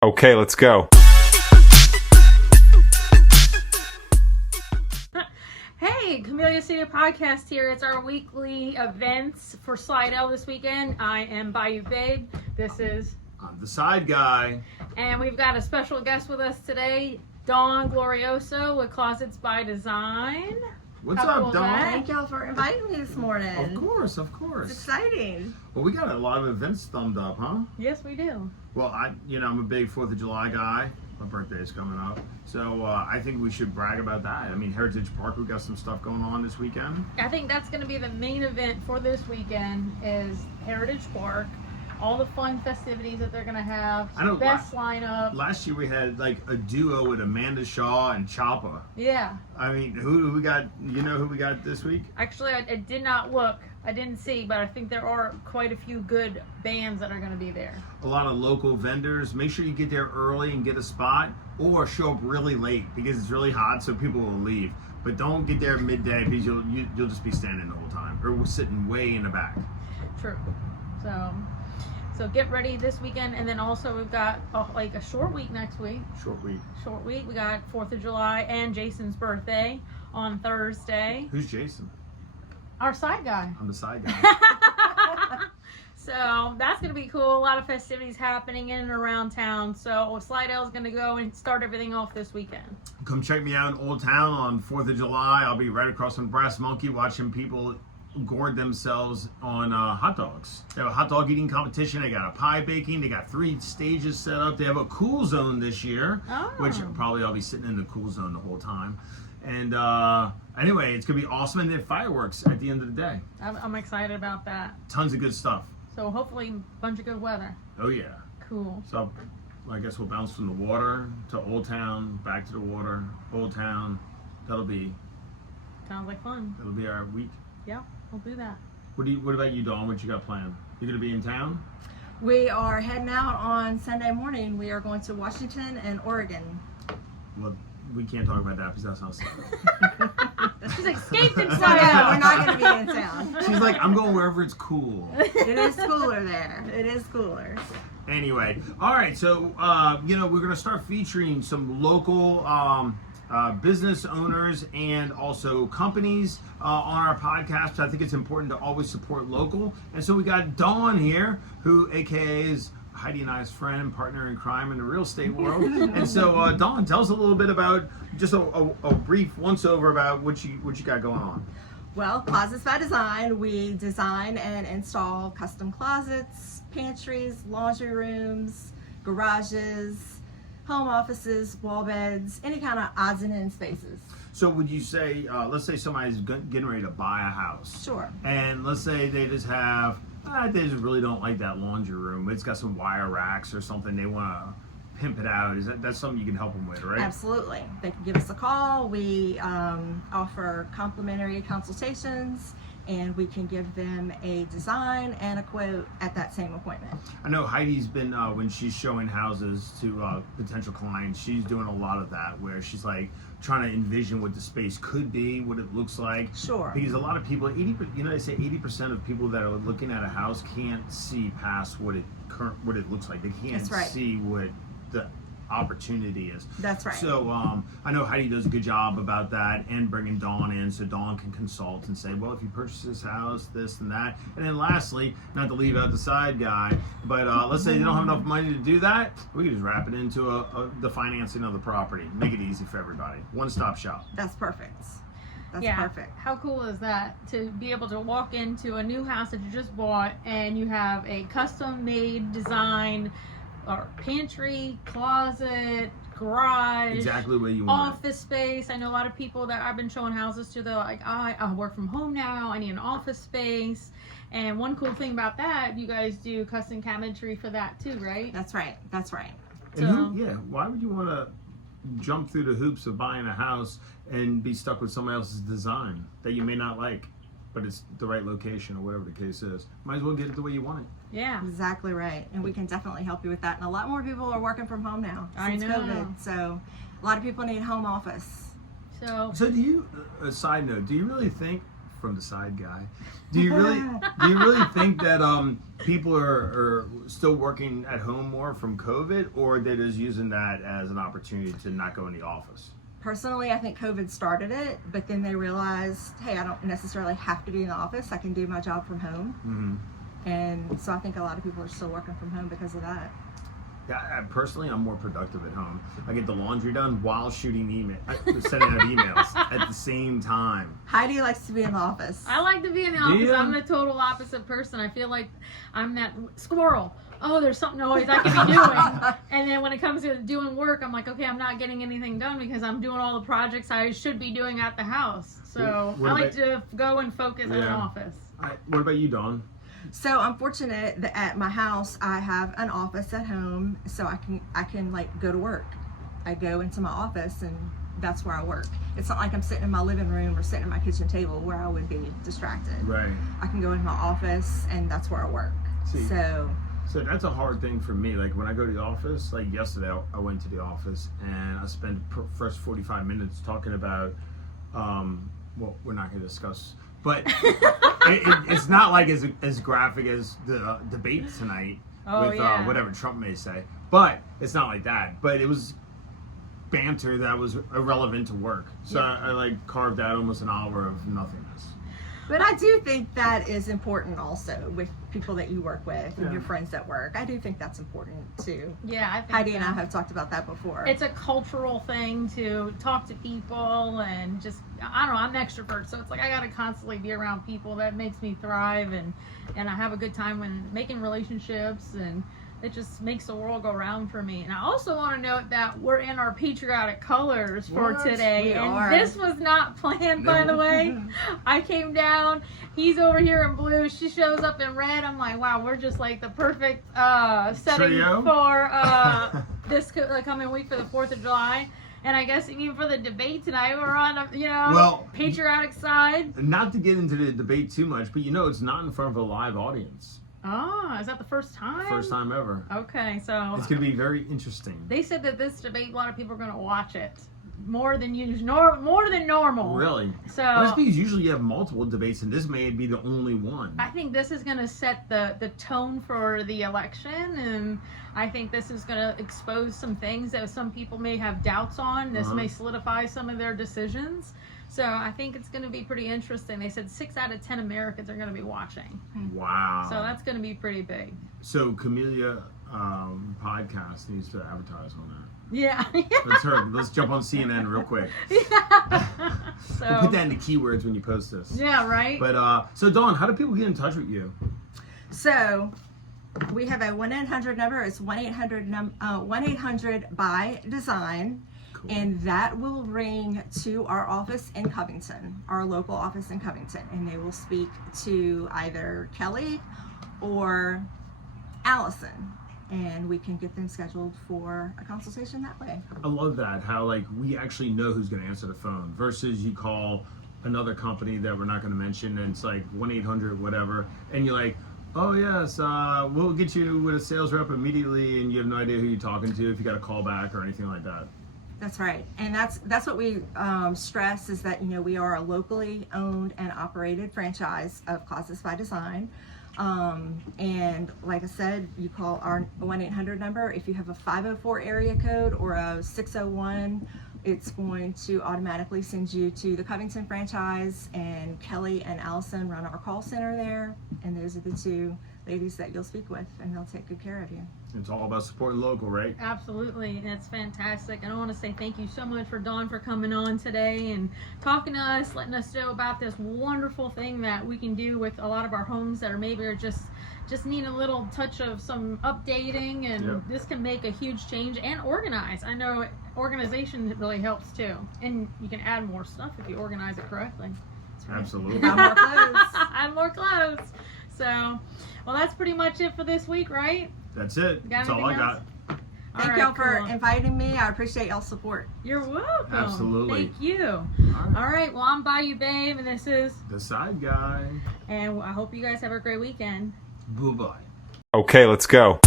Okay, let's go. Hey, Camellia City Podcast here. It's our weekly events for Slidell this weekend. I am Bayou Babe. This is... I'm the side guy. And we've got a special guest with us today, Dawn Glorioso with Closets by Design. What's How up, cool is Dawn? that? Thank y'all for inviting me this morning. Of course. It's exciting. Well, we got a lot of events thumbed up, huh? Yes, we do. Well, I'm a big 4th of July guy. My birthday's coming up. So I think we should brag about that. I mean, Heritage Park, we got some stuff going on this weekend. I think that's going to be the main event for this weekend is Heritage Park. All the fun festivities that they're going to have. I know, Best lineup. Last year we had like a duo with Amanda Shaw and Choppa. Yeah. I mean, who we got? You know who we got this week? Actually, I did not look. I didn't see, but I think there are quite a few good bands that are going to be there. A lot of local vendors. Make sure you get there early and get a spot, or show up really late because it's really hot, so people will leave. But don't get there midday because you'll just be standing the whole time, or we're sitting way in the back. True. So get ready this weekend, and then also we've got a short week next week. Short week. We got 4th of July and Jason's birthday on Thursday. Who's Jason? Our side guy. I'm the side guy. So that's going to be cool. A lot of festivities happening in and around town. So Slidell's going to go and start everything off this weekend. Come check me out in Old Town on 4th of July. I'll be right across from Brass Monkey watching people gourd themselves on hot dogs. They have a hot dog eating competition. They got a pie baking. They got 3 stages set up. They have a cool zone this year, which probably I'll be sitting in the cool zone the whole time. And anyway, it's going to be awesome. And then fireworks at the end of the day. I'm excited about that. Tons of good stuff. So hopefully a bunch of good weather. Oh, yeah. Cool. So I guess we'll bounce from the water to Old Town, back to the water, Old Town. That'll be fun. That'll be our week. Yeah, we'll do that. What about you, Dawn? What you got planned? You gonna be in town? We are heading out on Sunday morning. We are going to Washington and Oregon. Well, we can't talk about that because that sounds sad. She's escaped So inside yeah, out. we're not going to be in town. She's like, I'm going wherever it's cool. It is cooler there. It is cooler. Anyway, all right. So we're gonna start featuring some local business owners and also companies on our podcast. I think it's important to always support local. And so we got Dawn here, who AKA is Heidi and I's friend, partner in crime in the real estate world. And so Dawn, tell us a little bit about just a brief once over about what you got going on. Well, Closets by Design, we design and install custom closets, pantries, laundry rooms, garages, home offices, wall beds, any kind of odds and ends spaces. So would you say, let's say somebody's getting ready to buy a house. Sure. And let's say they just have, they just really don't like that laundry room. It's got some wire racks or something. They want to pimp it out. That's something you can help them with, right? Absolutely. They can give us a call. We offer complimentary consultations, and we can give them a design and a quote at that same appointment. I know Heidi's been, when she's showing houses to potential clients, she's doing a lot of that where she's like trying to envision what the space could be, what it looks like. Sure. Because a lot of people, they say 80% of people that are looking at a house can't see past what it looks like. They can't That's right. see what the opportunity is. That's right. So I know Heidi does a good job about that and bringing Dawn in so Dawn can consult and say, well, if you purchase this house, this and that. And then lastly, not to leave out the side guy, but let's say they don't have enough money to do that, we can just wrap it into the financing of the property. Make it easy for everybody. One-stop shop. That's perfect. That's perfect. How cool is that to be able to walk into a new house that you just bought and you have a custom-made design or pantry, closet, garage, exactly what you want. Office space. I know a lot of people that I've been showing houses to, they're like, I work from home now, I need an office space. And one cool thing about that, you guys do custom cabinetry for that too, right? That's right. That's right. And why would you want to jump through the hoops of buying a house and be stuck with somebody else's design that you may not like, but it's the right location or whatever the case is? Might as well get it the way you want it. Yeah. Exactly right. And we can definitely help you with that. And a lot more people are working from home now since COVID. So a lot of people need home office. So do you, a side note, do you really think from the side guy. Do you really think that people are still working at home more from COVID, or they're just using that as an opportunity to not go in the office? Personally, I think COVID started it, but then they realized, hey, I don't necessarily have to be in the office. I can do my job from home. Mm-hmm. And so I think a lot of people are still working from home because of that. Yeah, personally, I'm more productive at home. I get the laundry done while sending out emails at the same time. Heidi likes to be in the office. I like to be in the office. I'm the total opposite person. I feel like I'm that squirrel. Oh, there's something always I can be doing. And then when it comes to doing work, I'm like, okay, I'm not getting anything done because I'm doing all the projects I should be doing at the house. So I like to go and focus in an office. What about you, Dawn? So I'm fortunate that at my house I have an office at home, so I can like go to work. I go into my office and that's where I work. It's not like I'm sitting in my living room or sitting at my kitchen table where I would be distracted. Right. I can go into my office and that's where I work. So that's a hard thing for me. Like when I go to the office, like yesterday I went to the office and I spent first 45 minutes talking about, well, we're not going to discuss, but it's not like as graphic as the debate tonight with whatever Trump may say, but it's not like that. But it was banter that was irrelevant to work. So I like carved out almost an hour of nothingness. But I do think that is important also with people that you work with and your friends at work. I do think that's important too. Yeah, I think Heidi and I have talked about that before. It's a cultural thing to talk to people and just, I don't know, I'm an extrovert, so it's like I got to constantly be around people. That makes me thrive, and I have a good time when making relationships, and it just makes the world go round for me. And I also want to note that we're in our patriotic colors for today. This was not planned, by the way. I came down. He's over here in blue. She shows up in red. I'm like, wow, we're just like the perfect setting for this coming week for the 4th of July. And I guess even for the debate tonight, we're on a patriotic side. Not to get into the debate too much, but it's not in front of a live audience. Oh, is that the first time? First time ever. Okay, so it's going to be very interesting. They said that this debate, a lot of people are going to watch it more than usual, more than normal. Really? So that's because usually you have multiple debates, and this may be the only one. I think this is going to set the tone for the election, and I think this is going to expose some things that some people may have doubts on. This may solidify some of their decisions. So I think it's going to be pretty interesting. They said 6 out of 10 Americans are going to be watching. Wow. So that's going to be pretty big. So Camellia Podcast needs to advertise on that. Yeah. Let's jump on CNN real quick. Yeah. We'll put that in the keywords when you post this. Yeah, right. But so Dawn, how do people get in touch with you? So we have a 1-800 number. It's 1-800-BY-DESIGN. Cool. And that will ring to our office in Covington, our local office in Covington, and they will speak to either Kelly or Allison, and we can get them scheduled for a consultation that way. I love that, how we actually know who's going to answer the phone versus you call another company that we're not going to mention and it's like 1-800 whatever, and you're like, oh yes, we'll get you with a sales rep immediately, and you have no idea who you're talking to if you got a call back or anything like that. That's right, and that's what we stress is that we are a locally owned and operated franchise of Closets by Design, and like I said, you call our 1-800 number. If you have a 504 area code or a 601, it's going to automatically send you to the Covington franchise, and Kelly and Allison run our call center there, and those are the two ladies that you'll speak with, and they'll take good care of you. It's all about supporting local, right? Absolutely. That's fantastic. And I want to say thank you so much for Dawn for coming on today and talking to us, letting us know about this wonderful thing that we can do with a lot of our homes that are maybe just need a little touch of some updating, and this can make a huge change and organize. I know organization really helps too. And you can add more stuff if you organize it correctly. Absolutely. Add more clothes. Add more clothes. So, well, that's pretty much it for this week, right? That's it. That's all I got. Thank y'all for inviting me. I appreciate y'all's support. You're welcome. Absolutely. Thank you. All right. Well, I'm Bayou Babe, and this is The Side Guy. And I hope you guys have a great weekend. Bye-bye. Okay, let's go.